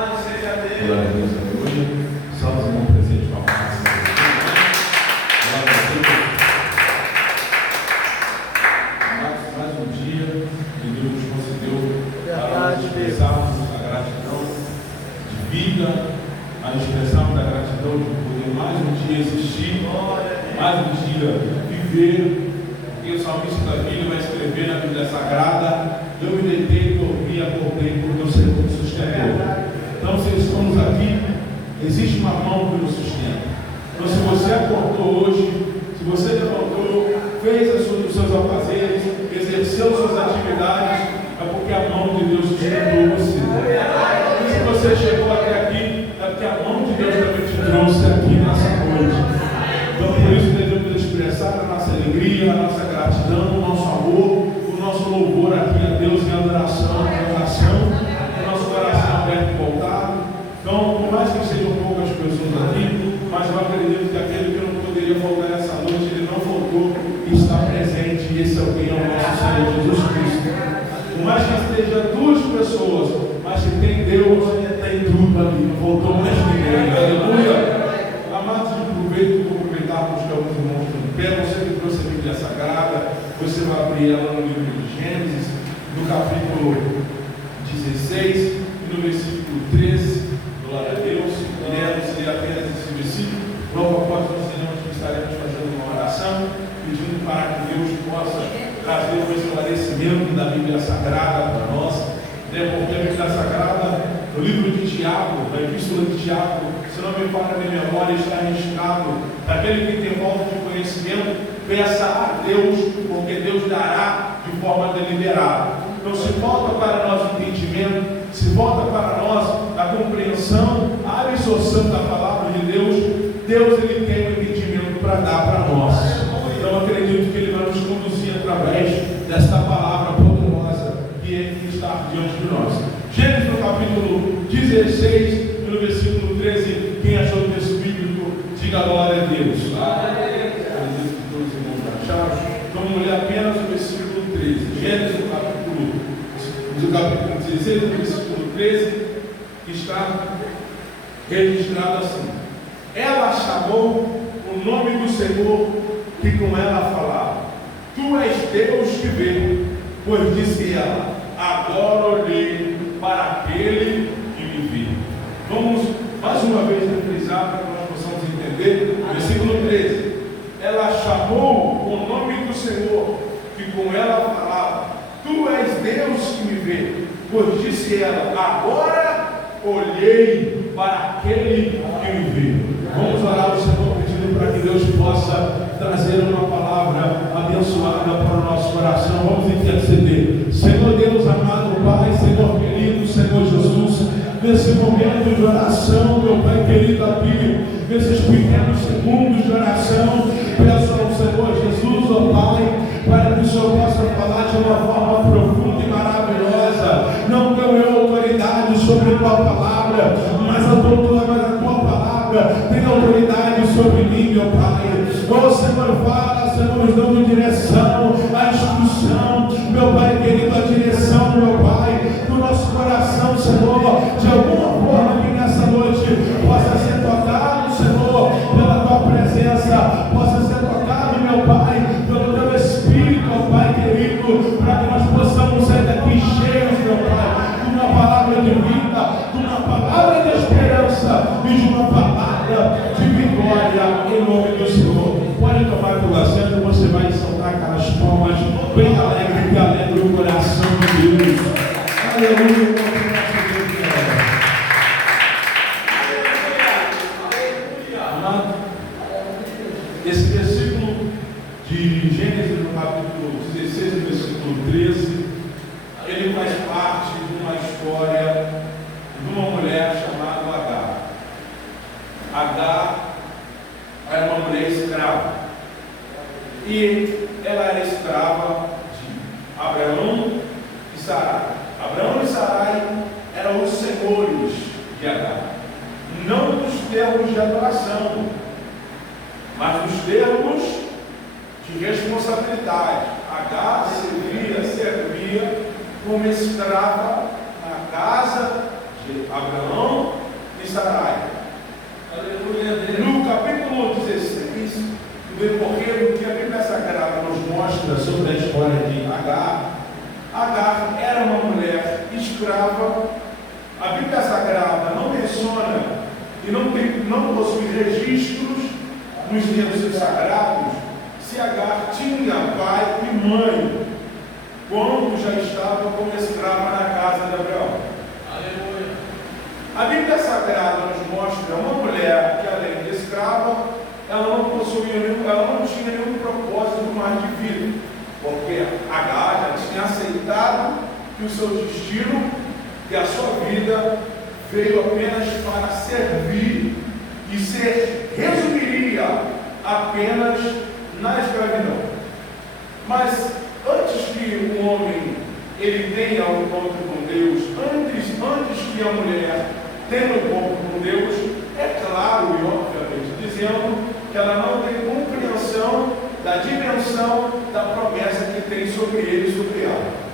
Louvado seja Deus. Glória a Deus, aleluia. Salve, irmão presente com a paz. Glória a Deus. Amados, mais um dia que Deus nos concedeu para nós expressarmos a gratidão de vida, a expressarmos a gratidão de poder mais um dia existir, mais um dia viver. Porque o salmista da Bíblia vai escrever na Bíblia Sagrada: eu me deitei, dormi, acordei, porque o Senhor me sustentou. Então, se estamos aqui, existe uma mão que nos sustenta. Então, se você acordou hoje, se você levantou, fez os seus afazeres, exerceu suas atividades, é porque a mão de Deus sustentou você. E se você chegou até aqui, é porque a mão de Deus também te trouxe aqui nessa noite. Então, por isso, devemos expressar a nossa alegria, a nossa gratidão, o nosso amor, o nosso louvor aqui a Deus em adoração, em oração, o nosso coração aberto e voltado. Então, por mais que sejam poucas pessoas aqui, mas eu acredito que aquele que não poderia voltar essa noite, ele não voltou e está presente, e esse alguém é o nosso Senhor Jesus Cristo. Por mais que esteja duas pessoas, mas se tem Deus, tem tudo ali, não voltou mais ninguém. Aleluia! Amados, aproveito e cumprimentar os que alguns irmãos estão em pé. Você que trouxe a Bíblia Sagrada, você vai abrir ela no livro de Gênesis, no capítulo 16 e no versículo 13. Glória a Deus. Iremos ler apenas esse versículo. Logo após nós estaremos fazendo uma oração, pedindo para que Deus possa trazer o esclarecimento da Bíblia Sagrada para nós. Porque a Bíblia Sagrada, no livro de Tiago, na epístola de Tiago, se não me falha a minha memória, está registrado: aquele que tem falta de conhecimento, peça a Deus, porque Deus dará de forma deliberada. Então, se volta para nós o entendimento, se volta para nós a compreensão, a absorção da palavra de Deus, Deus ele tem um entendimento para dar para nós. Então, acredito que Ele vai nos conduzir através desta palavra poderosa que está diante de nós. Gênesis no capítulo 16, no versículo 13, quem achou o texto bíblico, diga glória a Deus. Acredito que todos os irmãos acharam. Vamos ler apenas o versículo 13. Gênesis no capítulo 16, no versículo 13, que está registrado assim: ela chamou o nome do Senhor que com ela falava. Tu és Deus que vê, pois disse ela: agora olhei para aquele que me vê. Vamos mais uma vez frisar para que nós possamos entender. Versículo 13: ela chamou o nome do Senhor que com ela falava. Tu és Deus que me vê, pois disse ela: agora olhei para aquele que me vê. Vamos orar ao Senhor pedindo para que Deus possa trazer uma palavra abençoada para o nosso coração. Vamos interceder. Senhor Deus amado, Pai, Senhor querido, Senhor Jesus, nesse momento de oração, meu Pai querido, aqui, nesses pequenos segundos de oração, peço ao Senhor Jesus, ó Pai, para que o Senhor possa falar de uma forma profunda e maravilhosa. Não tenho eu autoridade sobre a tua palavra, mas a tua palavra tem autoridade sobre mim, meu Pai. Ô Senhor, fala, Senhor, nos dando direção, a instrução, meu Pai querido, a direção, meu Pai, do nosso coração, Senhor, de alguma forma que nessa noite possa ser tocado, Senhor, pela tua presença, possa ser tocado, meu Pai, pelo teu Espírito, ó Pai querido, para que nós possamos sair daqui cheios, meu Pai, de uma palavra de vida, de uma palavra de esperança e de uma palavra de vitória em nome do Senhor. Pode tomar teu assento, você vai soltar aquelas palmas bem alegre, que alegra o coração de Deus. Aleluia. Esse versículo de Gênesis, no capítulo 16, no versículo 13, ele faz parte de uma história de uma mulher chamada Agar. Agar era uma mulher escrava, e ela era escrava de Abraão e Sarai. Abraão e Sarai eram os senhores de Agar, não nos termos de adoração, mas nos termos de responsabilidade. Agar servia como escrava na casa de de Abraão e Sarai. Aleluia. No capítulo 16, no decorrer do que a Bíblia Sagrada nos mostra sobre a história de Agar, Agar era uma mulher escrava. A Bíblia Sagrada não menciona e não possui registros nos textos sagrados se Agar tinha pai e mãe quando já estava como escrava na casa de Abraão. Aleluia. A Bíblia Sagrada nos mostra uma mulher que, além de escrava, ela não tinha nenhum propósito mais de vida, porque Agar já tinha aceitado que o seu destino e a sua vida veio apenas para servir e resumiria apenas na escravidão. Mas antes que o homem ele tenha um encontro com Deus, antes que a mulher tenha um encontro com Deus, é claro e obviamente dizendo que ela não tem compreensão da dimensão da promessa que tem sobre ele e sobre ela.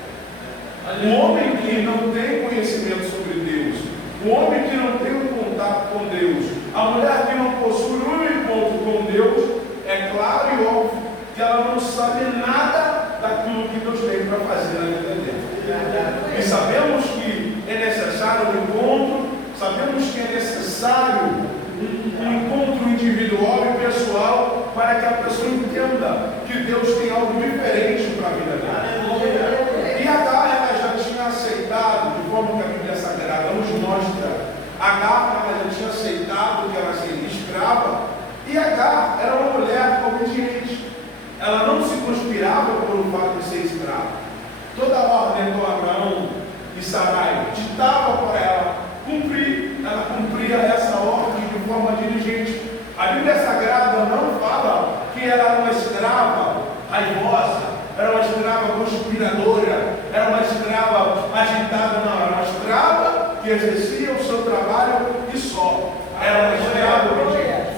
O homem que não tem conhecimento sobre Deus, o homem que não tem um contato com Deus, a mulher que não possui um encontro com Deus, é claro e óbvio que ela não sabe nada daquilo que Deus tem para fazer na vida dela. E sabemos que é necessário um encontro, sabemos que é necessário um encontro individual e pessoal para que a pessoa entenda que Deus tem algo diferente para a vida dela. E Agar ela já tinha aceitado, de forma que a Bíblia Sagrada nos mostra, Agar ela já tinha aceitado que ela seria escrava, e Agar era uma mulher obediente. Ela não se conspirava por o fato de ser escrava. Toda a ordem do Abraão e Sarai ditava para ela cumprir. Ela cumpria essa ordem de forma diligente. A Bíblia Sagrada não fala que ela era uma escrava raivosa, era uma escrava conspiradora, era uma escrava agitada, não, era uma escrava que exercia o seu trabalho e só. Era uma escrava obediente.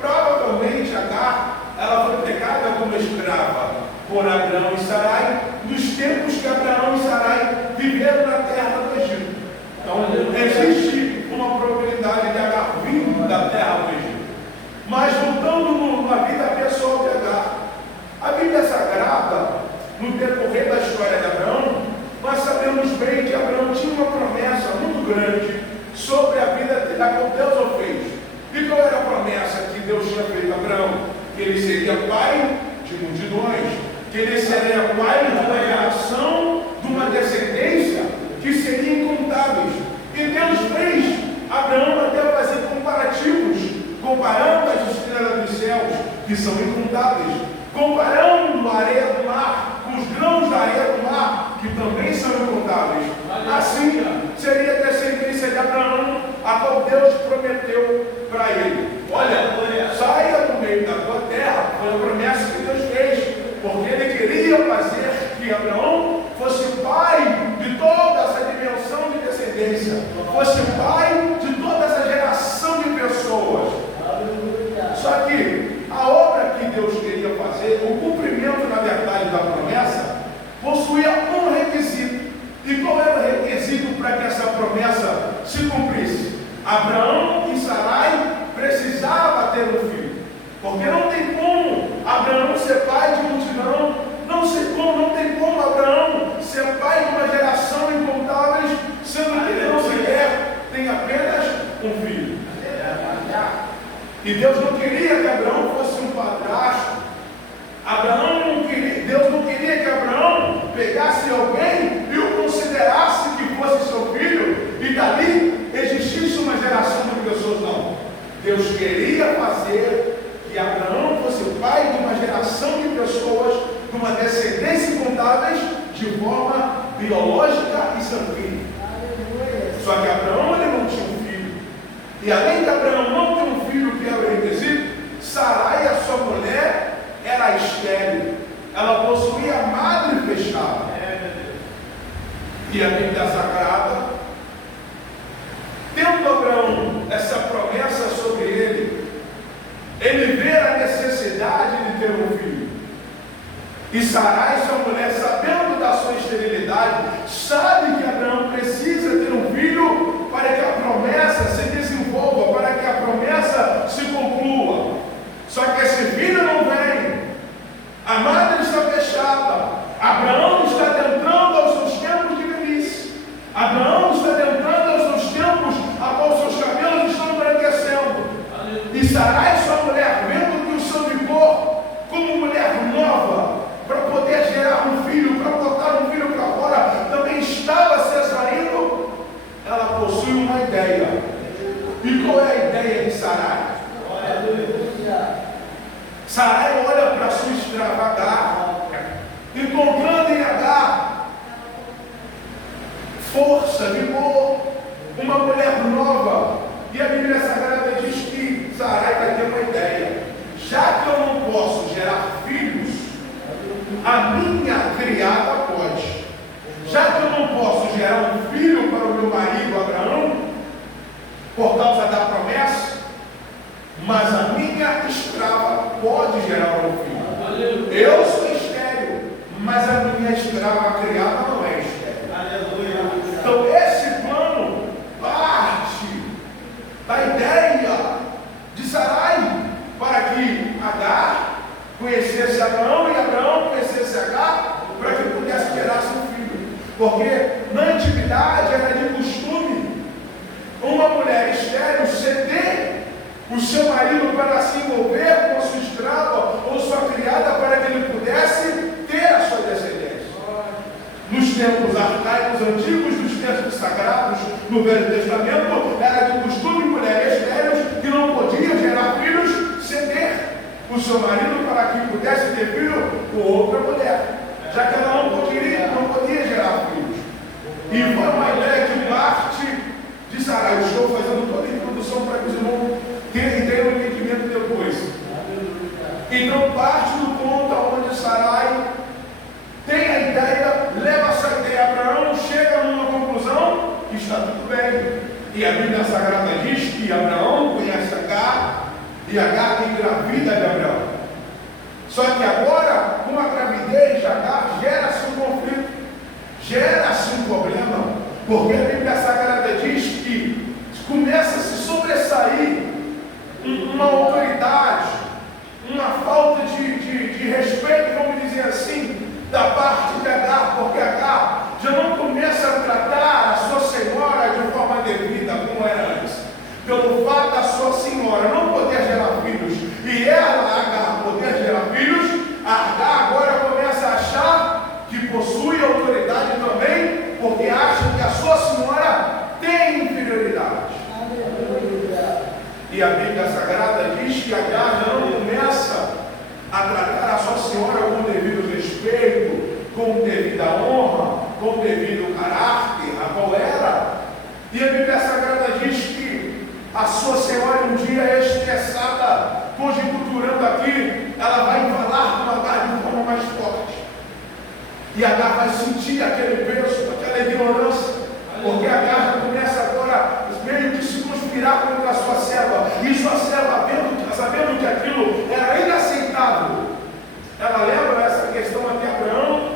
Provavelmente Agar ela foi pegada como escrava por Abraão e Sarai nos tempos que Abraão e Sarai viveram na terra do Egito. Então existe uma probabilidade de Agar vir da terra do Egito. Mas voltando na vida pessoal de Agar, a Bíblia Sagrada, no decorrer da história de Abraão, nós sabemos bem que Abraão tinha uma promessa muito grande sobre a vida dele, a qual Deus o fez. E qual era a promessa que Deus tinha feito a Abraão? Que ele seria pai de multidões, que ele seria pai de uma geração, de uma descendência que seria incontáveis. E Deus fez Abraão até fazer comparativos, comparando as estrelas dos céus, que são incontáveis, comparando a areia do mar com os grãos da areia do mar, que também são incontáveis. Assim seria a descendência de Abraão, a qual Deus prometeu para ele. Olha, saia do meio da tua terra, foi a promessa que Deus fez, porque ele queria fazer que Abraão fosse pai de toda essa dimensão de descendência, fosse pai de toda essa geração de pessoas. Só que a obra que Deus queria fazer, o cumprimento, na verdade, da promessa, possuía um requisito. E qual era o requisito para que essa promessa se cumprisse? Abraão e Sarai precisava ter um filho, porque não tem como Abraão ser pai de multidão, não tem como Abraão ser pai de uma geração incontáveis, sendo que ele não sequer tem apenas um filho. E Deus não queria que Abraão fosse um padrasto. Deus não queria que Abraão pegasse alguém e o considerasse que fosse seu filho, e dali existisse uma geração de pessoas, não. Deus queria fazer que Abraão fosse o pai de uma geração de pessoas, de uma descendência incontáveis, de forma biológica e sanguínea. Só que Abraão ele não tinha um filho. E além de Abraão não ter um filho, que era o requisito, Sarai, a sua mulher, era estéril. Ela possuía a madre fechada. E a Bíblia Sagrada, tendo Abraão essa promessa sobre ele vê a necessidade de ter um filho. E Sarai, sua mulher, sabendo da sua esterilidade, sabe que Abraão precisa ter um filho para que E qual é a ideia de Sarai? Sarai olha para sua escrava Agar, encontrando em Agar força, vigor, uma mulher nova. E a Bíblia Sagrada diz que Sarai vai ter uma ideia: já que eu não posso gerar filhos, a minha criada pode. Já que eu não posso gerar um filho para o meu marido Abraão, por causa da promessa, mas a minha escrava pode gerar um filho. Eu sou estéril, mas a minha escrava criada não é estéril. Então esse plano parte da ideia de Sarai para que Agar conhecesse Abraão e Abraão conhecesse Agar, para que pudesse gerar seu filho. Porque na antiguidade era de costume uma mulher estéril ceder o seu marido para se envolver com a sua escrava ou sua criada, para que ele pudesse ter a sua descendência. Nos tempos arcaicos antigos, nos textos sagrados, no Velho Testamento, era de costume mulheres estéreis que não podiam gerar filhos ceder o seu marido para que pudesse ter filho com outra mulher, já que ela não podia gerar filhos. E foi uma ideia que parte de Sarai. Eu estou fazendo toda a introdução para que os irmãos tenham um entendimento depois. Então parte do ponto onde Sarai tem a ideia, leva essa ideia a Abraão, chega numa conclusão que está tudo bem. E a Bíblia Sagrada diz que Abraão conhece Agar e Agar engravida de Abraão. Só que agora, com a gravidez de Agar, gera-se um conflito, gera-se um problema, porque a Bíblia Sagrada diz que começa a se sobressair uma autoridade, uma falta de respeito, vamos dizer assim, da parte de Agar, porque Agar já não começa a tratar a sua senhora de forma devida como era antes. Pelo fato da sua senhora não poder gerar filhos e ela, Agar, poder gerar filhos, Agar agora começa a achar que possui autoridade também, porque acha que a sua senhora tem inferioridade. E a Bíblia Sagrada diz que Agar já não começa a tratar a sua senhora com devido respeito, com devida honra, com devido caráter, a qual era. E a Bíblia Sagrada diz que a sua senhora um dia estressada, conjecturando aqui, ela vai falar com Agar de forma mais forte. E Agar vai sentir aquele peso, aquela ignorância, porque Agar já começa agora meio que se conspirar contra a sua serva, e sua serva, sabendo que aquilo era inaceitável, ela leva essa questão até Abraão,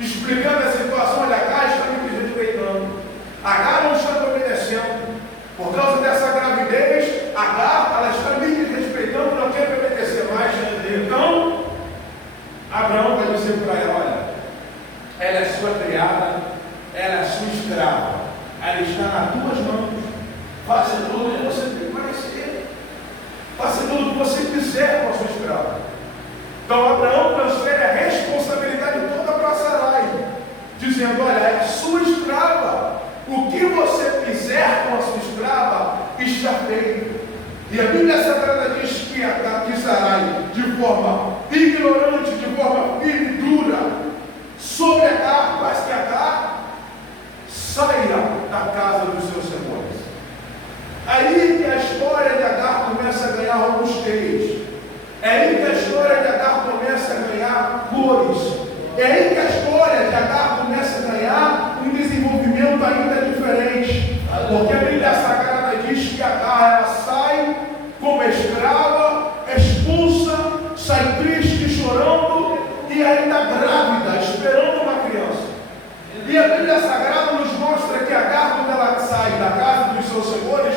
explicando a situação de Agar, está me desrespeitando. Agar não está me obedecendo, por causa dessa gravidez, Agar, ela está me desrespeitando, não quer me obedecer mais. Então, Abraão vai dizer para ela: olha, ela é sua criada, ela é sua escrava, ela está nas tuas mãos, faça tudo o que você tem que parecer, faça tudo o que você quiser com a sua escrava. Então Abraão transfere a responsabilidade toda para Sarai, dizendo: olha, é sua escrava, o que você fizer com a sua escrava está feito. E a Bíblia Sagrada diz que Sarai, de forma ignorante, de forma firme e dura, sobre Agar, faz que Agar saia da casa dos seus senhores. Aí que a história de Agar começa a ganhar robustez. É aí que a história de Agar começa a ganhar cores. É aí que a história de Agar começa a ganhar um desenvolvimento ainda diferente. Porque a Bíblia Sagrada diz que Agar, ela sai como escrava, expulsa, sai triste, chorando e ainda grávida, esperando uma criança. E a Bíblia Sagrada nos mostra que Agar, quando ela sai da casa dos seus senhores,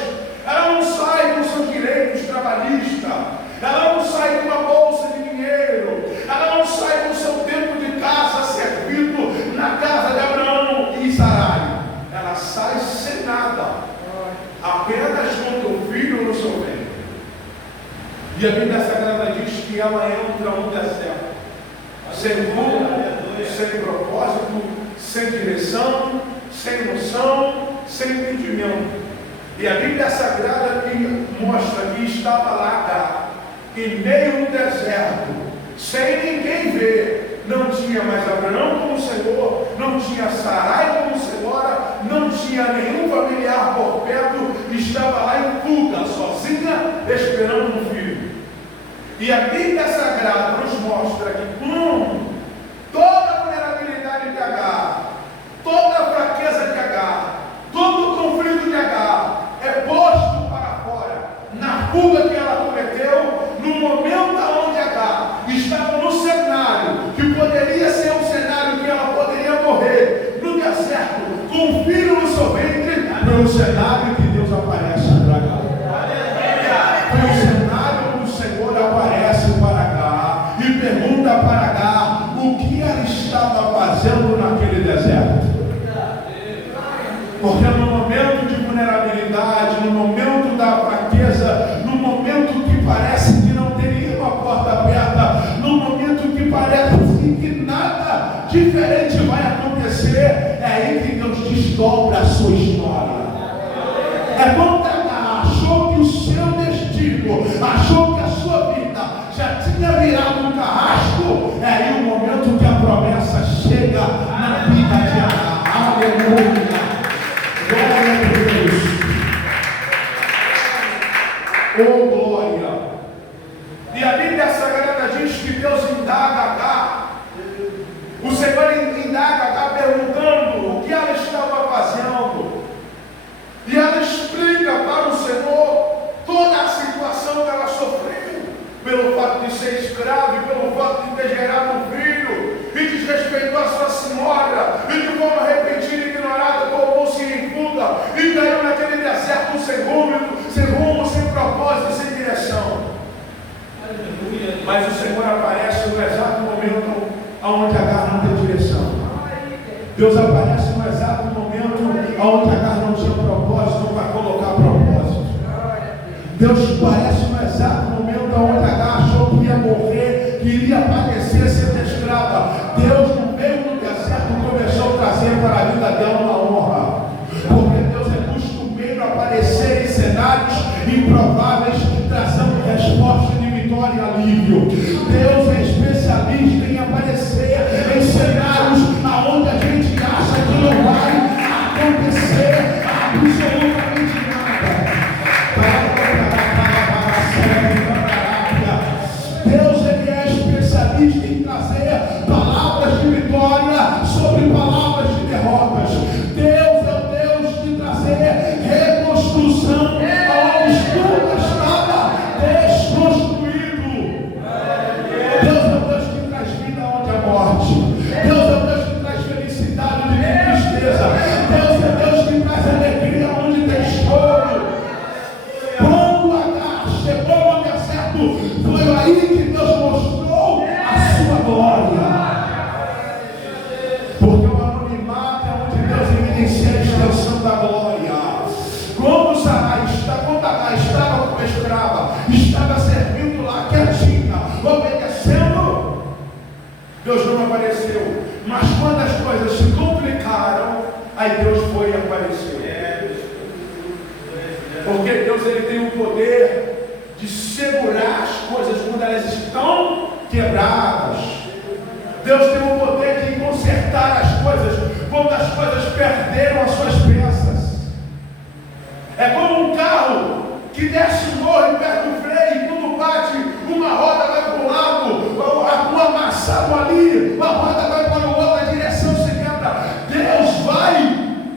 ela não sai com seus direitos trabalhistas, ela não sai com uma bolsa de dinheiro, ela não sai com o seu tempo de casa servido na casa de Abraão e Sarai. Ela sai sem nada, apenas com o filho no seu ventre. E a Bíblia Sagrada diz que ela entra no deserto, sem rumo, sem propósito, sem direção, sem noção, sem entendimento. E a Bíblia Sagrada que mostra que estava lá Agar, em meio a um deserto, sem ninguém ver. Não tinha mais Abraão como Senhor, não tinha Sarai como senhora, não tinha nenhum familiar por perto, estava lá em fuga, sozinha, esperando um filho. E a Bíblia Sagrada nos mostra que toda a vulnerabilidade de Agar, toda a fraqueza de Agar, todo o conflito de Agar é posto para fora, na fuga que ela cometeu, no momento onde Agar estava no cenário, que poderia ser um cenário que ela poderia morrer, no deserto, com um filho no seu ventre, Foi o cenário que Deus aparece para Agar. Foi o cenário onde o Senhor aparece para Agar e pergunta para Agar o que ela estava fazendo naquele deserto. Porque no momento de vulnerabilidade, no momento da fraqueza, no momento que parece que não tem nenhuma porta aberta, no momento que parece que nada diferente vai acontecer, é aí que Deus desdobra a sua história. É quando Agar achou que o seu destino, achou que a sua vida já tinha virado um carrasco, é aí o momento que a promessa chega na vida de Agar. Aleluia! Glória a Deus! Oh glória! E a Bíblia Sagrada diz que Deus indaga Agar. O Senhor indaga Agar perguntando o que ela estava fazendo. E ela explica para o Senhor toda a situação que ela sofreu, pelo fato de ser escrava e pelo fato de ter gerado um filho, e desrespeitou a sua senhora, e de forma repentina e ignorada colocou-se em fuga, e caiu naquele deserto sem rumo, sem propósito, sem direção. Mas o Senhor aparece no exato momento onde Agar não tem direção. Deus aparece no exato momento onde Agar não tinha propósito para colocar propósito. Deus aparece no exato momento onde Agar achou que ia morrer, que iria padecer sendo escrava. Deus, no meio do deserto, começou a trazer para a vida dela uma honra. Porque Deus é costumeiro aparecer em cenários improváveis, trazendo resposta de vitória e alívio. Deus é especialista em aparecer em cenários aonde a gente acha que não vai acontecer absolutamente nada. Deus ele é especialista em trazer palavras de vitória sobre palavras de derrotas. Deus é o Deus de trazer reconstrução aonde tudo estava desconstruído. Deus é o Deus que traz vida onde há morte. Deus é o Deus que traz felicidade onde tem tristeza. Deus é Deus que traz alegria onde tem choro. Quando Agar chegou no deserto, foi aí que Deus mostrou a sua glória. Porque o anonimato é onde Deus evidencia a extensão da glória. Quando Agar estava como escrava, estava servindo lá quietinha, obedecendo, Deus não apareceu. Mas quando as coisas se complicaram, aí Deus foi e apareceu. Porque Deus ele tem o poder de segurar as coisas quando elas estão quebradas. Deus tem o poder de consertar as coisas quando as coisas perderam as suas peças. É como um carro que desce o morro e perde o freio, e quando bate, uma roda vai para um lado, um amassado ali, uma roda vai para outra direção, se quebra. Deus vai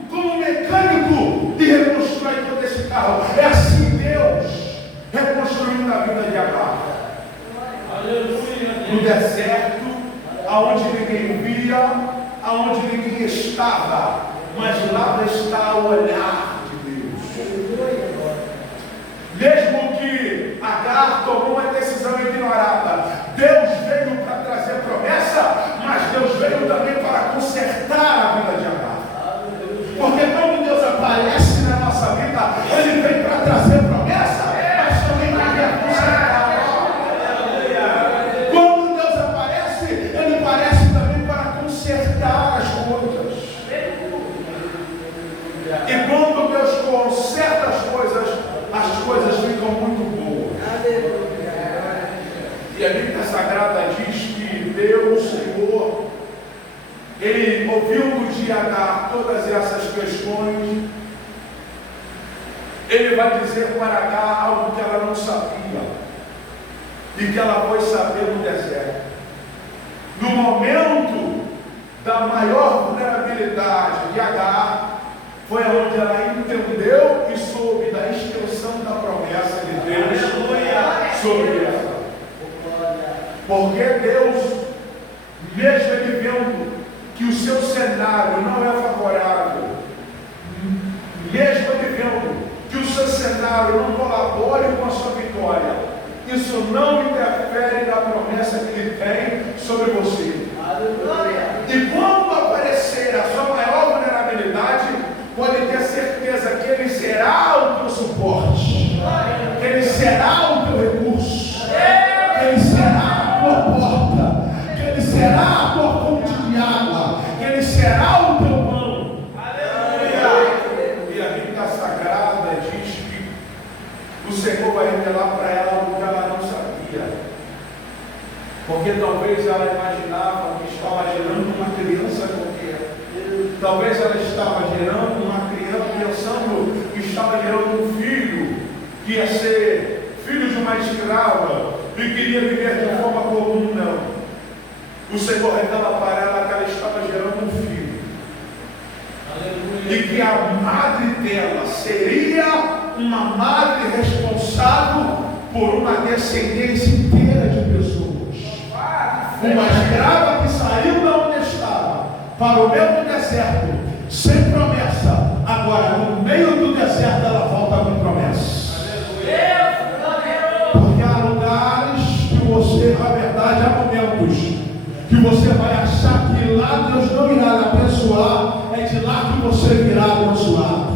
como mecânico e reconstrói todo esse carro. É assim Deus reconstruindo a vida de Agar. No deserto, aonde ninguém via, aonde ninguém estava, mas lá está o olhar de Deus. Mesmo que Agar tomou uma decisão ignorada, Deus veio para trazer promessa, mas Deus veio também para consertar a vida de Agar. Porque quando Deus aparece na nossa vida, Ele vem para trazer promessa, mas também para consertar. Quando Deus aparece, Ele aparece também para consertar as coisas. E quando Deus conserta as coisas, Sagrada diz que Deus, Senhor, Ele ouviu de Agar todas essas questões. Ele vai dizer para Agar algo que ela não sabia e que ela foi saber no deserto. No momento da maior vulnerabilidade de Agar, foi onde ela entendeu e soube da extensão da promessa de Deus sobre ela. Porque Deus, mesmo Ele vendo que o seu cenário não é favorável, mesmo Ele vendo que o seu cenário não colabore com a sua vitória, isso não interfere na promessa que Ele tem sobre você. E quando aparecer a sua maior vulnerabilidade, pode ter certeza que Ele será o teu suporte, que Ele será o teu recurso, que Ele será a tua porta, que Ele será a tua fonte de água, que Ele será o teu pão. E a Bíblia Sagrada diz que o Senhor vai revelar para ela algo que ela não sabia. Porque talvez ela imaginava que estava gerando uma criança qualquer. Talvez ela estava gerando uma criança, pensando que estava gerando um filho, que ia ser filho de uma escrava e queria viver de forma comum. Não. O Senhor revela para ela que ela estava gerando um filho. E que a madre dela seria uma madre responsável por uma descendência inteira de pessoas. Uma escrava que saiu da onde estava para o meio do deserto, sem promessa. Agora, no meio do deserto, ela volta com promessa. Porque há lugares que você, na verdade, há momentos que você vai achar que lá Deus não irá lhe abençoar, é de lá que você virá abençoado.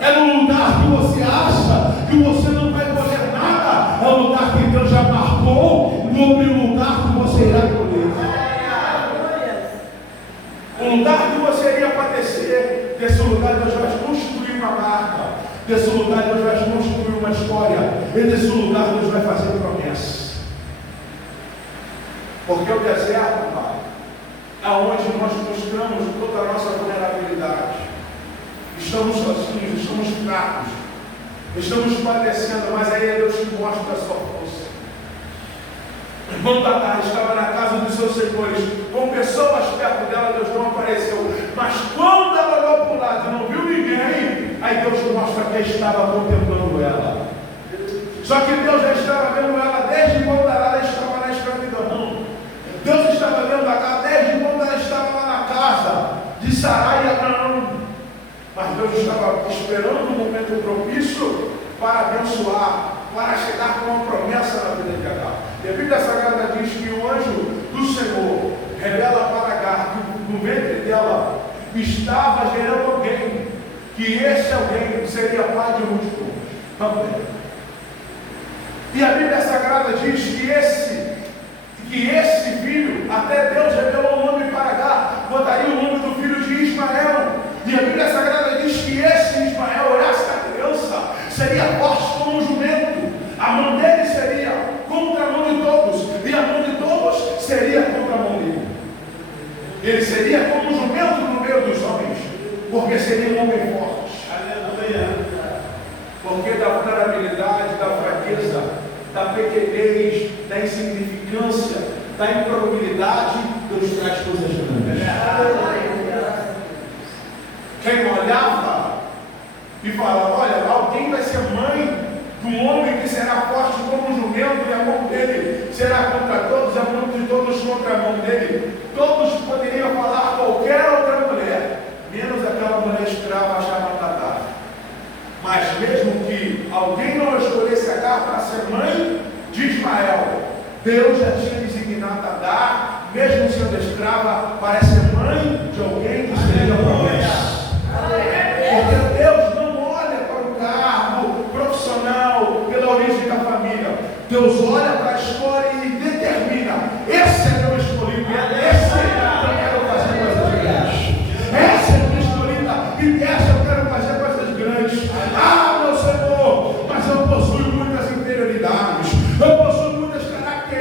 É no lugar que você acha que você não vai colher nada, é o lugar que Deus já marcou, no lugar que você irá colher. O lugar que você iria padecer, desse lugar Deus vai construir uma marca, desse lugar Deus vai construir uma história, e desse lugar Deus vai fazer promessas. Porque o deserto, Pai, é onde nós mostramos toda a nossa vulnerabilidade. Estamos sozinhos, estamos fracos, estamos padecendo, mas aí é Deus que mostra a sua força. O irmão Tatar estava na casa dos seus senhores, com pessoas perto dela, Deus não apareceu. Mas quando ela olhou para o lado e não viu ninguém, aí Deus mostra que estava contemplando ela. Só que Deus já estava vendo ela desde quando ela estava na escravidão. Deus estava vendo ela desde quando ela estava lá na casa de Sarai e Abraão. Mas Deus estava esperando um momento propício para abençoar, para chegar com uma promessa na vida de Agar. E a Bíblia Sagrada diz que o anjo do Senhor revela para Agar que no ventre dela estava gerando alguém, que esse alguém seria pai de Ruth também. E a Bíblia Sagrada diz que esse filho, até Deus revelou o nome para Agar, botaria o nome do filho de Ismael. E a Bíblia Sagrada diz que esse Ismael, essa criança, seria forte como um jumento. A mão dele seria contra a mão de todos, e a mão de todos seria contra a mão dele. Ele seria como um jumento no meio dos homens, porque seria um homem forte. Aleluia. Porque da vulnerabilidade, da fraqueza, da pequenez, da insignificância, da improbabilidade, Deus traz coisas grandes. Quem olhava e falava, olha, alguém vai ser mãe de um homem que será forte como um jumento, e a mão dele será contra todos, a mão de todos contra a mão dele. Todos poderiam falar qualquer outra mulher, menos aquela mulher escrava chamada Tatar. Mas mesmo que alguém não escolhesse Agar para ser mãe de Ismael, Deus já tinha designado Agar, mesmo sendo escrava, para ser mãe de alguém que seria promessa. Porque Deus não olha para o cargo profissional, pela origem da família. Deus olha para a história e determina: esse é meu escolhido, esse eu quero fazer coisas grandes. Esse é meu escolhido e esse eu quero fazer coisas grandes. Ah, meu Senhor, mas eu possuo muitas interioridades, eu possuo muitas características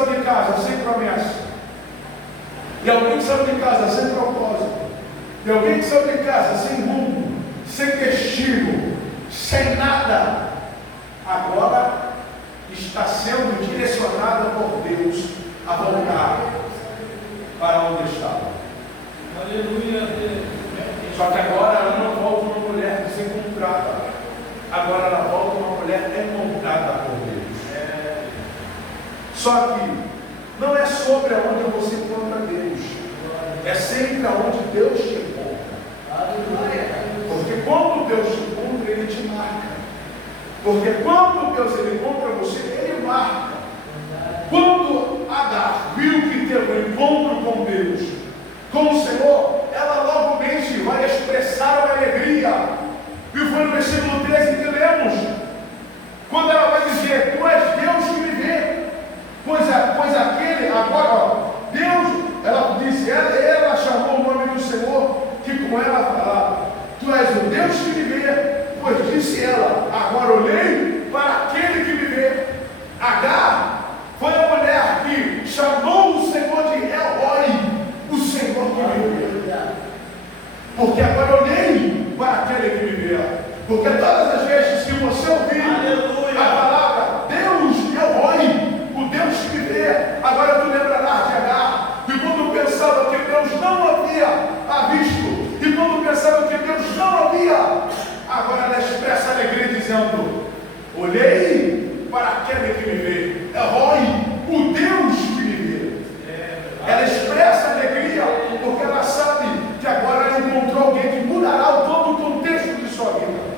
saiu de casa sem promessa. E alguém que saiu de casa sem propósito. E alguém que saiu de casa sem rumo, sem destino, sem nada, agora está sendo direcionada por Deus a voltar para onde estava. Aleluia, Deus. Só que agora ela não volta uma mulher desencontrada. Agora ela volta uma mulher encontrada por Deus. Só que não é sobre aonde você encontra Deus. É sempre aonde Deus te encontra. Porque quando Deus te encontra, Ele te marca. Porque quando Deus ele encontra você, Ele marca. Quando Agar viu que teve um encontro com Deus, com o Senhor, ela logo mesmo vai expressar uma alegria. E foi no versículo 13 que lemos, quando ela vai dizer: Tu és Deus que me vê. Pois aquele, agora, ó, Deus, ela disse, ela chamou o nome do Senhor, que com ela falava: Tu és o Deus que me vê. Pois disse ela: Agora olhei para aquele que me vê. Agar foi a mulher que chamou o Senhor de El-Roi, o Senhor que me vê. Porque agora olhei para aquele que me vê. Porque todas as vezes que você ouvir a palavra Deus El-Roi, o Deus que me vê, agora tu lembrarás de Agar, e quando pensava que Deus não havia visto, e quando pensava que Deus não havia, agora ela expressa alegria dizendo: Olhei para aquele que me vê. El-Roi, o Deus que me vê. Ela expressa alegria porque ela sabe que agora ela encontrou alguém que mudará todo o contexto de sua vida.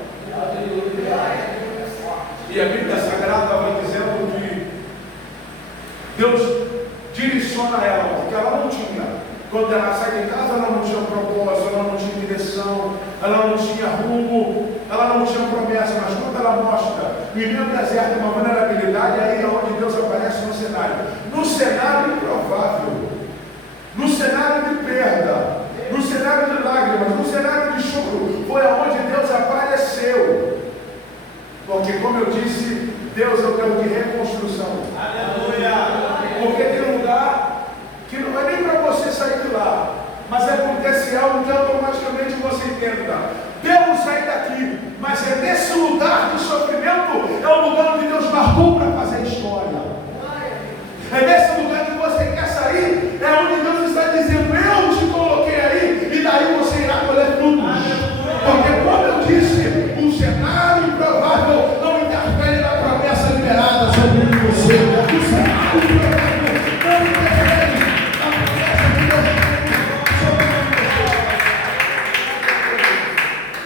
E a Bíblia Sagrada vai dizendo que Deus direciona ela, porque ela não tinha. Quando ela sai de casa, ela não tinha propósito, ela não tinha direção, ela não tinha rumo, ela não tinha promessa. Mas quando ela mostra em meio ao deserto uma vulnerabilidade, aí é onde Deus aparece no cenário. No cenário improvável, no cenário de perda, no cenário de lágrimas, no cenário de choro, foi aonde Deus apareceu. Porque, como eu disse, Deus é o Deus de reconstrução. Aleluia. Porque tem lugar que não é nem para você sair de lá, mas acontece algo que automaticamente você entenda: Deus sai daqui, mas é nesse lugar do sofrimento, é o lugar onde Deus marcou para fazer história. É nesse lugar que você quer sair, é onde Deus está dizendo: eu te coloquei aí, e daí você irá colher frutos. Porque, como eu disse, o cenário improvável não interfere na promessa liberada sobre você. O cenário improvável não interfere na promessa de Deus sobre você.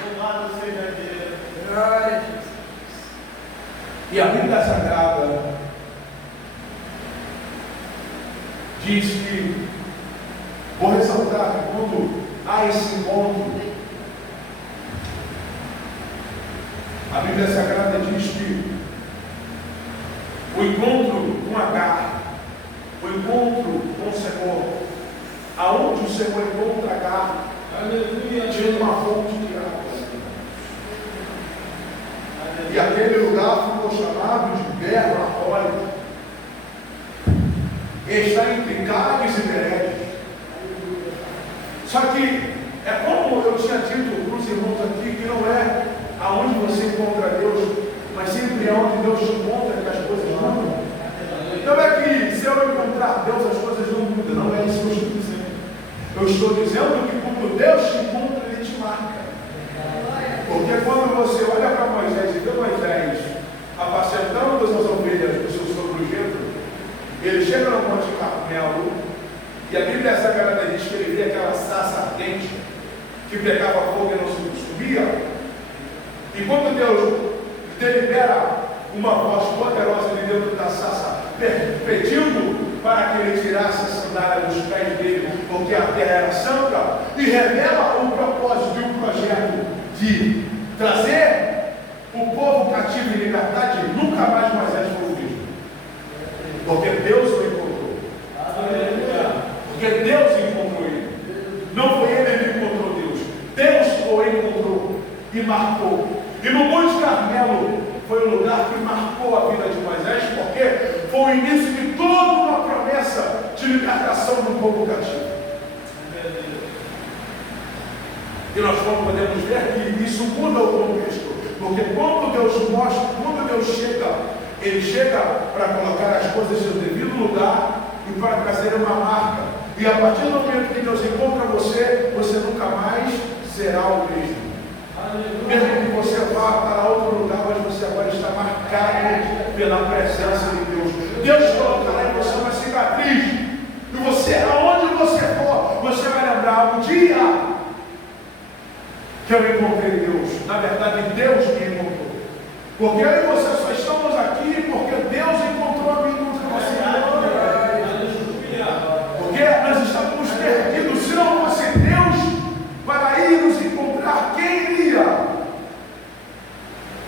Louvado seja Deus. E a Bíblia Sagrada diz que, vou ressaltar que quando há esse encontro, a Bíblia Sagrada diz que o encontro com Agar, o encontro com o Senhor, aonde o Senhor encontra Agar, Aleluia. tinha uma fonte de água. E aquele lugar ficou chamado de Ber-la-Roi. Está entre Cádiz e Bereque. Só que é como eu tinha dito para os irmãos aqui, que não é aonde você encontra Deus, mas sempre é onde Deus te encontra que as coisas mudam. Não é que se eu encontrar Deus as coisas não mudam, não é isso que eu estou dizendo. Eu estou dizendo que quando Deus te encontra, Ele te marca. Porque quando você olha para Moisés e vê Moisés apacentando as ovelhas do seu sogro Jetro, ele chega no Monte Carmelo, e a Bíblia Sagrada diz que ele vê aquela sarça ardente que pegava fogo e não se consumia. E quando Deus delibera uma voz poderosa de dentro da sarça, pedindo para que ele tirasse a sandália dos pés dele, porque a terra era santa, e revela o propósito e o projeto de trazer o povo cativo em liberdade, nunca mais Moisés foi o mesmo. Porque Deus o encontrou. Porque Deus encontrou ele. Não foi ele que encontrou Deus. Deus o encontrou e marcou. E no Monte Carmelo foi o lugar que marcou a vida de Moisés, porque foi o início de toda uma de libertação do povo cativo. E nós podemos ver que isso muda o contexto, porque quando Deus mostra, quando Deus chega, Ele chega para colocar as coisas no seu devido lugar e para trazer uma marca. E a partir do momento que Deus encontra você, você nunca mais será o mesmo. Mesmo que você vá para outro lugar, mas você agora está marcado pela presença de Deus. Deus colocará em você uma cicatriz. E você, aonde você for, você vai lembrar um dia que eu encontrei Deus. Na verdade, Deus me encontrou. Porque eu e você só estamos aqui porque Deus encontrou a mim e encontrou você. Porque nós estávamos perdidos. Se não fosse Deus para ir nos encontrar, quem iria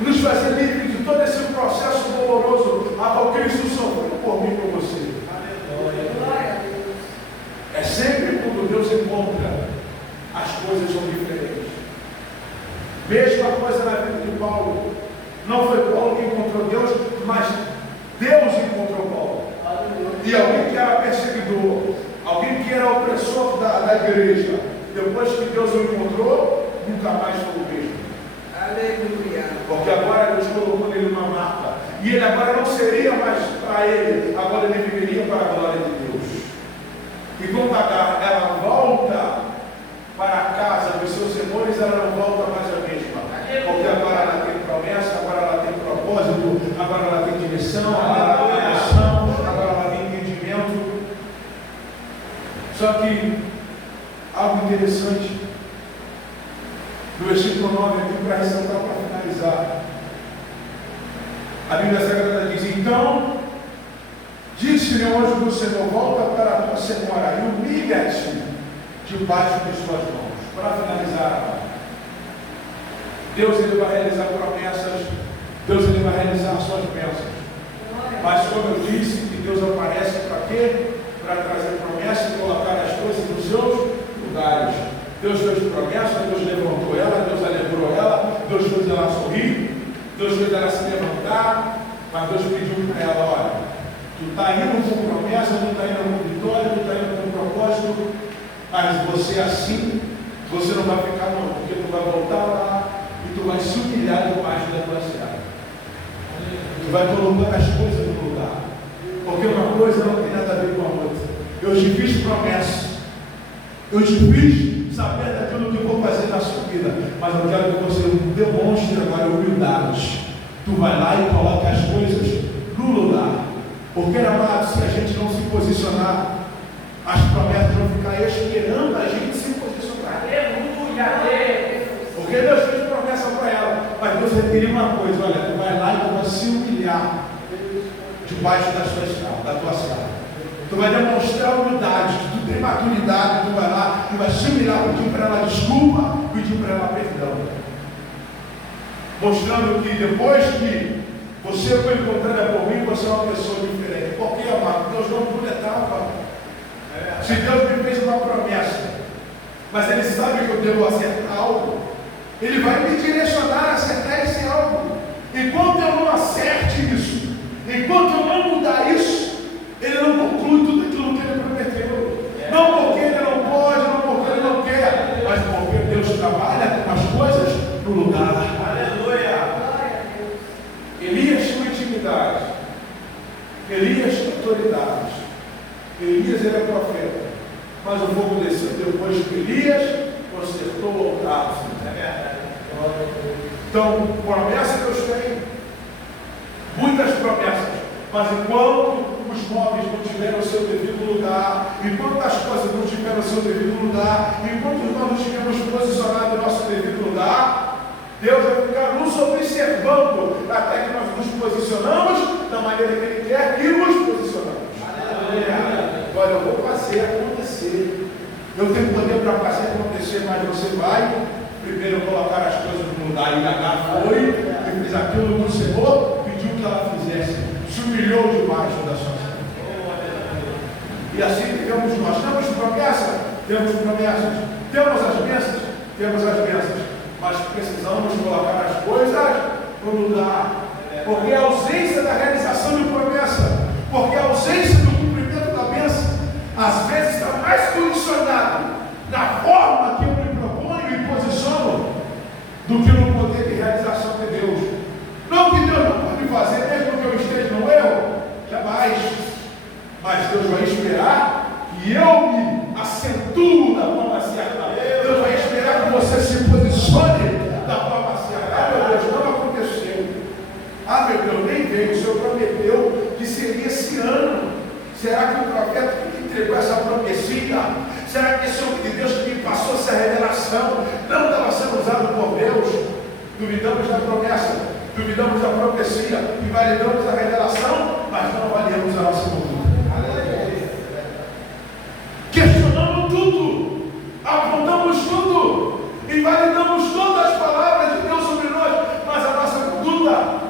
nos fazer livre de todo esse processo doloroso a qual Cristo sofreu por mim e por você? É sempre quando Deus encontra, as coisas são diferentes. Mesma coisa na vida de Paulo. Não foi Paulo que encontrou Deus, mas Deus encontrou Paulo. E alguém que era perseguidor, alguém que era opressor da igreja, depois que Deus o encontrou, nunca mais foi o mesmo. Aleluia. Porque agora Deus colocou nele uma marca. E ele agora não seria mais para ele, agora ele viveria para a glória de Deus. E quando Agar ela volta para a casa dos seus senhores, ela não volta mais a mesma. Porque agora ela tem promessa, agora ela tem propósito, agora ela tem direção, agora ela tem ação, agora ela tem entendimento. Só que algo interessante no versículo 9 aqui para ressaltar, para finalizar. A Bíblia Sagrada diz: então disse-lhe o anjo do Senhor, volta para a tua senhora e humilha-te debaixo de suas mãos. Para finalizar, Deus ele vai realizar promessas, Deus ele vai realizar suas bênçãos. Mas como eu disse, que Deus aparece para quê? Para trazer promessas e colocar as coisas nos seus lugares. Deus fez promessa, Deus levantou ela, Deus alegrou ela, Deus fez ela sorrir, Deus fez ela se levantar, mas Deus pediu para ela: olha, tu está indo com promessa, tu está indo com vitória, tu está indo com propósito, mas você assim, você não vai ficar não, porque tu vai voltar lá e tu vai se humilhar debaixo da tua seara. Tu vai colocar as coisas no lugar, porque uma coisa não tem nada a ver com a outra. Eu te fiz promessa, eu te fiz saber daquilo que eu vou fazer na sua vida, mas eu quero que você demonstre agora humildade. Tu vai lá e coloca as coisas no lugar, porque, amado, se a gente não se posicionar, as promessas vão ficar esperando a gente se posicionar. Porque Deus fez promessa para ela, mas Deus requeria uma coisa: olha, tu vai lá e tu vai se humilhar debaixo da tua seara. Tu vai demonstrar humildade, tu tem maturidade, tu vai lá e vai se humilhar, pedir para ela desculpa, pedir para ela perdão. Mostrando que depois que você foi encontrada por mim, você é uma pessoa diferente. Porque, amado, Deus não pula etapa. Se Deus me fez uma promessa, mas Ele sabe que eu devo acertar algo, Ele vai me direcionar a acertar esse algo. Enquanto eu não acerte isso, enquanto eu não mudar isso, Ele não conclui tudo aquilo que Ele prometeu. Não porque Ele não pode, não porque Ele não quer, mas porque Deus trabalha com as coisas no lugar. Aleluia! Elias tinha intimidade, Elias tinha autoridade, Elias era profeta, mas o fogo desceu depois que Elias consertou o altar. Então, promessa Deus tem, muitas promessas, mas enquanto os móveis não tiveram o seu devido lugar, enquanto as coisas não tiveram o seu devido lugar, enquanto nós não tivermos posicionado o nosso devido lugar, Deus vai ficar nos observando até que nós nos posicionamos da maneira que Ele quer e nos posicionamos. Olha, eu vou fazer acontecer. Eu tenho poder para fazer acontecer, mas você vai primeiro colocar as coisas no lugar. E Agar foi e fez aquilo que o Senhor pediu que ela fizesse. Se humilhou debaixo da sua mão. E assim ficamos nós. Temos promessa? Temos promessas. Temos as bênçãos? Temos as bênçãos. Mas precisamos colocar as coisas no lugar. Porque a ausência da realização de promessa, porque a ausência do cumprimento da bênção, às vezes está mais condicionado na forma que eu me proponho e me posiciono do que no poder de realização de Deus. Não que Deus não pode fazer, mesmo que eu esteja no erro, jamais. Mas Deus vai esperar que eu me acentuo da forma certa. Deus vai esperar que você se posicione da forma certa. Ah, meu Deus, não aconteceu. Ah, meu Deus, nem veio. O Senhor prometeu que seria esse ano. Será que o profeta que entregou essa profecia? Será que esse homem de Deus que me passou essa revelação não estava sendo usado por Deus? Duvidamos da promessa, duvidamos da profecia e validamos a revelação, mas não avaliamos a nossa conduta. Questionamos tudo, apontamos tudo, invalidamos todas as palavras de Deus sobre nós, mas a nossa conduta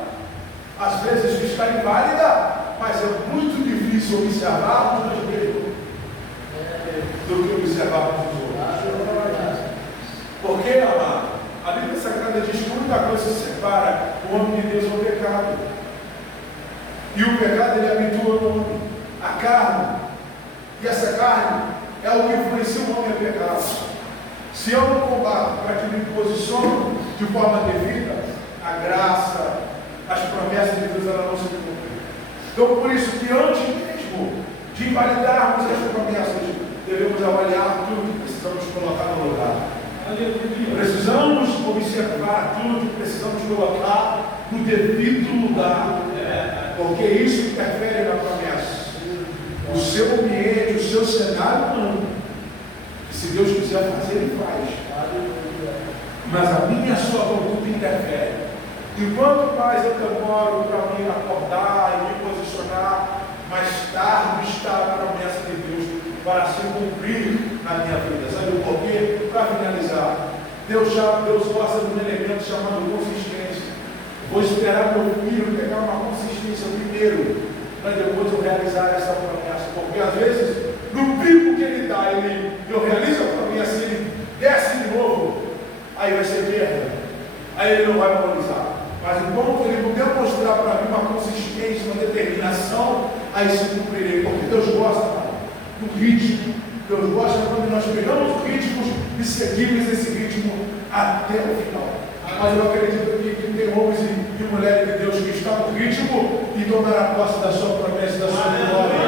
às vezes está inválida, mas é muito difícil observarmos nós mesmos do que observarmos os outros. Porque, amado, a Bíblia Sagrada diz que a única coisa que separa o homem de Deus é o pecado. E o pecado ele habitua no homem, a carne. E essa carne é o que influencia o homem a pecar. Se eu não combato para que me posiciono de forma devida, a graça, as promessas de Deus elas não se cumprem. Então, por isso que antes mesmo de invalidarmos as promessas, devemos avaliar tudo que precisamos colocar no lugar. Precisamos observar tudo que precisamos colocar no devido lugar, porque isso interfere na promessa. O seu ambiente, o seu cenário, não. Se Deus quiser fazer, Ele faz. Mas a minha e a sua conduta interfere. E quanto mais eu demoro para me acordar e me posicionar, mais tarde está a promessa de Deus para se cumprir na minha vida. Sabe o porquê? Para finalizar, Deus gosta de um elemento chamado consistência. Vou esperar meu filho pegar uma consistência primeiro, para depois eu realizar essa promessa. Porque às vezes, no pico que ele dá, eu realizo a promessa e ele desce de novo, aí vai ser perda. Aí ele não vai valorizar. Mas enquanto ele não demonstrar para mim uma consistência, uma determinação, aí se cumprirei. Porque Deus gosta do ritmo. Deus gosta quando nós pegamos ritmos e seguimos esse ritmo até o final. Mas eu acredito que tem homens e mulheres de Deus que estão no ritmo e tomarão posse da sua promessa e da sua glória.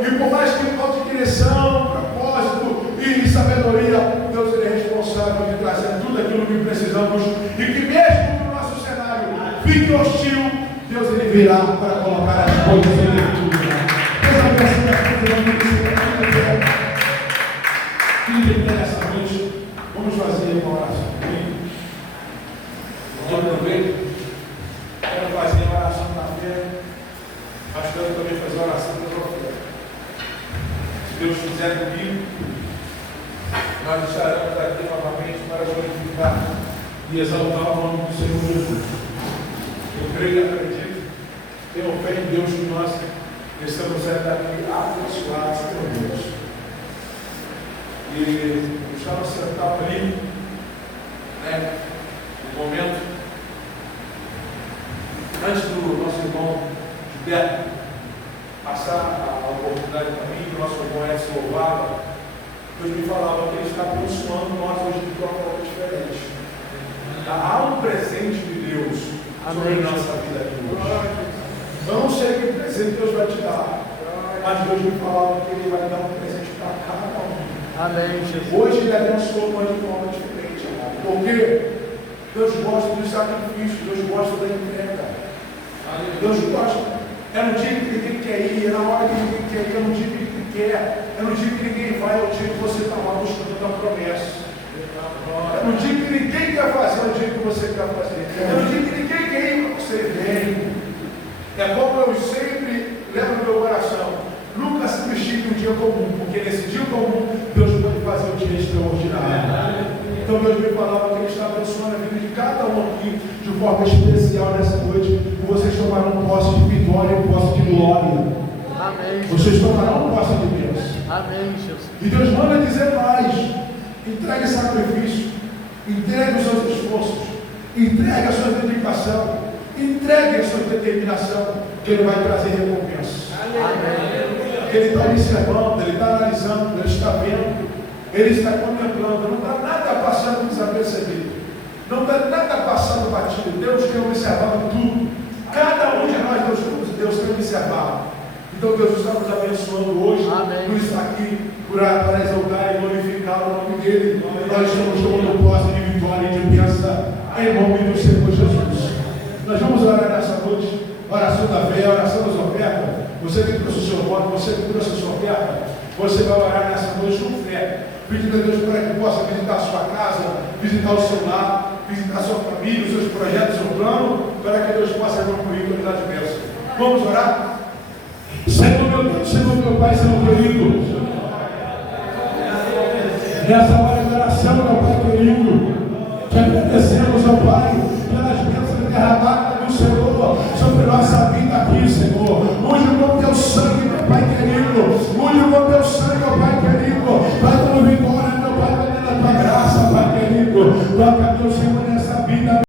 E por mais que falte direção, propósito e sabedoria, Deus é responsável de trazer tudo aquilo que precisamos. E que mesmo que o nosso cenário fique hostil, Deus ele virá para colocar as coisas em tudo. Nessa noite, vamos fazer uma oração comigo. Eu também quero fazer a oração da fé. Acho que eu também fazer a oração da profeta. Se Deus quiser comigo, nós estaremos aqui novamente para glorificar e exaltar o nome do Senhor Jesus. Eu creio e acredito, tenho fé em Deus que nós estamos aqui abençoados por Deus. E eu estava sentado ali, no momento, antes do nosso irmão Gilberto passar a oportunidade para mim, que o nosso irmão Edson louvava, Deus me falava que ele está abençoando nós hoje de uma forma diferente. Há um presente de Deus sobre a nossa vida aqui hoje. Eu não sei que presente Deus vai te dar, mas Deus me falava que Ele vai dar um presente para cada um. Amém, Jesus. Hoje Ele abençoou de forma diferente, amado. Porque Deus gosta do sacrifício, Deus gosta da entrega. Deus gosta. É no dia que ninguém quer ir, é na hora que ninguém quer ir, é no dia que ninguém quer, é no dia que ninguém vai, é o dia que você está lá buscando a promessa. É no dia que ninguém quer fazer, é o dia que você quer fazer. É no dia que ninguém quer ir, você vem. É como eu sempre levo no meu coração. Nunca substitui um dia comum, porque nesse dia comum Deus pode fazer um dia extraordinário. Então Deus me falava que Ele está abençoando a vida de cada um aqui de forma especial nessa noite. E vocês tomarão posse de vitória e posse de glória. Amém. Vocês tomarão posse de Deus. Amém, Jesus. E Deus manda dizer mais: entregue sacrifício, entregue os seus esforços, entregue a sua dedicação, entregue a sua determinação, que Ele vai trazer recompensa. Amém. Ele está observando, ele está analisando, ele está vendo, ele está contemplando. Não está nada passando desapercebido. Não está nada passando batido. Deus tem observado tudo. Cada um de nós, Deus tem observado. Então Deus está nos abençoando hoje. Amém. Por estar aqui para exaltar e glorificar o nome dele. Nós estamos tomando posse de vitória e de bênção em nome do Senhor Jesus. Nós vamos orar nessa noite. Oração da fé, oração das ofertas. Você que trouxe o seu voto, você que trouxe a sua oferta, você vai orar nessa noite com fé, pedindo a Deus para que possa visitar a sua casa, visitar o seu lar, visitar a sua família, os seus projetos, o seu plano, para que Deus possa concluir todas as bênçãos. Vamos orar? Senhor meu Deus, Senhor meu Pai, Senhor querido, nessa hora de oração, meu Pai querido, te agradecemos, ó Pai,